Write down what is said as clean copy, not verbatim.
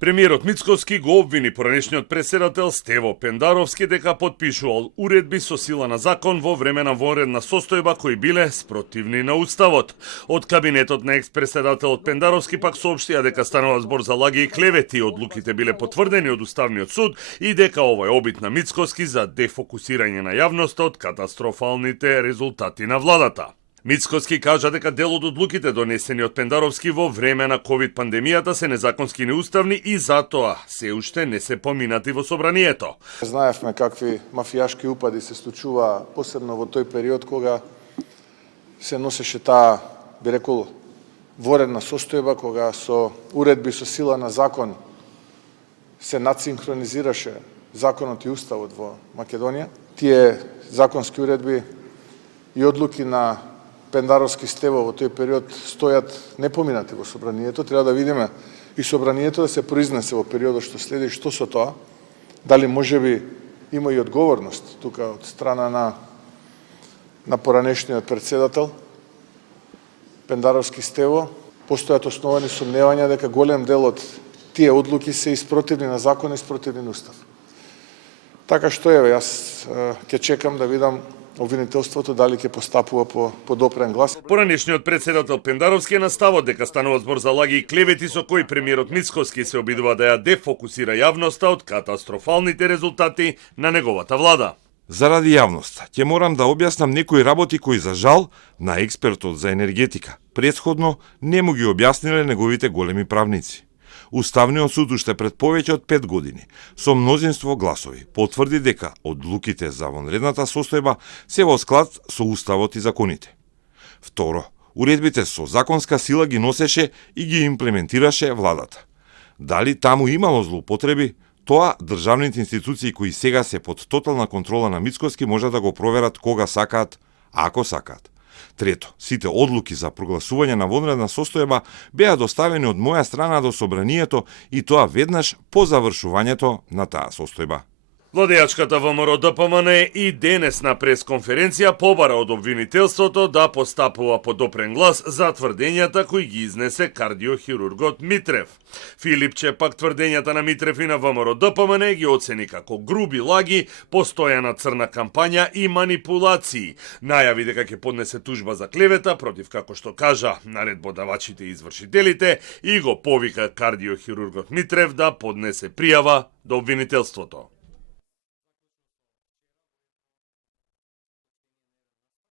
Премиерот Мицкоски го обвини поранешниот претседател Стево Пендаровски дека потпишувал уредби со сила на закон во време на вонредна состојба кои биле спротивни на уставот. Од кабинетот на екс-претседателот Пендаровски пак соопштија дека станува збор за лаги и клевети, одлуките биле потврдени од Уставниот суд и дека ова е обид на Мицкоски за дефокусирање на јавноста од катастрофалните резултати на владата. Мицкоски кажа дека дел од одлуките донесени од Пендаровски во време на ковид пандемијата се незаконски и неуставни и затоа се уште не се поминати во собранието. Знаевме какви мафијашки упади се случува посебно во тој период кога се носеше таа, би рекол, воредна состојба, кога со уредби со сила на закон се надсинхронизираше законот и уставот во Македонија. Тие законски уредби и одлуки на Пендаровски Стево во тој период стојат непоминати во собранието. Треба да видиме и собранието да се произнесе во периодот што следи што со тоа. Дали можеби има и одговорност тука од страна на поранешниот претседател Пендаровски Стево. Постојат основани сомневања дека голем дел од тие одлуки се испротивни на закон и испротивни на устав. Така што еве, јас ќе чекам да видам обвинителството дали ќе постапува по допрен глас. Поранешниот претседател Пендаровски е на ставот дека станува збор за лаги и клевети со кои премиерот Мицкоски се обидува да ја дефокусира јавноста од катастрофалните резултати на неговата влада. Заради јавноста, ќе морам да објаснам некои работи кои за жал на експертот за енергетика претходно не му ги објасниле неговите големи правници. Уставниот суд уште пред повеќе од 5 години, со мнозинство гласови, потврди дека одлуките за вонредната состојба се во склад со уставот и законите. Второ, уредбите со законска сила ги носеше и ги имплементираше владата. Дали таму имало злоупотреби, тоа државните институции кои сега се под тотална контрола на Мицкоски може да го проверат кога сакаат, ако сакаат. Трето, сите одлуки за прогласување на вонредна состојба беа доставени од моја страна до собранието и тоа веднаш по завршувањето на таа состојба. Владеачката ВМРО ДПМН и денес на пресконференција побара од обвинителството да постапува по допрен глас за тврдењата кои ги изнесе кардиохирургот Митрев. Филипче пак тврдењата на Митрев и на ВМРО ДПМН ги оцени како груби лаги, постојана црна кампања и манипулации. Најави дека ќе поднесе тужба за клевета против, како што кажа, наредбодавачите и извршителите и го повика кардиохирургот Митрев да поднесе пријава до обвинителството.